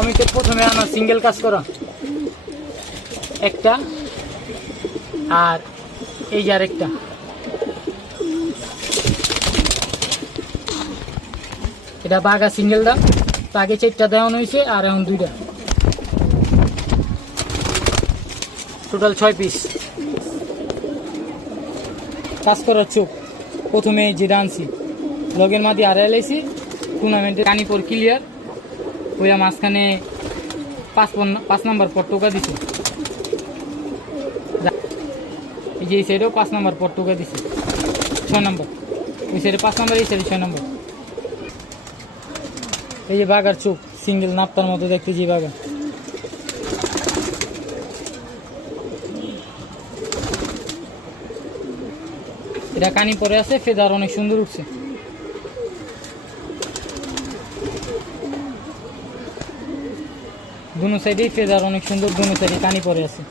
অমিতের প্রথমে আনা সিঙ্গেল কাজ করা একটা, আর এই যে আরেকটা। এটা বাঘা সিঙ্গেল দাম, আগে 4টা দেওয়ানো হয়েছে আর এখন 2টা, টোটাল 6 পিস। কাজ করার চোখ প্রথমে যেটা আনছি লগের মাঝে আর এলাইছি টুর্নামেন্টে কানিপুর ক্লিয়ার ওইয়া মাঝখানে 5 নাম্বার পর টোকা দিছে। এই যে এই সাইডেও 5 নাম্বার পর টোকা দিছে, 6 নাম্বার ওই সাইডে 5 নাম্বার, এই সাইডে 6 নাম্বার। এই যে বাঘার চোখ সিঙ্গেল নাপ্তার মতো দেখতে, যে বাঘা এটা কানি পরে আছে, ফেদার অনেক সুন্দর উঠছে। দুনো সাইডেই ফেদার অনেক সুন্দর, দুনো সাইডে কানি পরে আছে।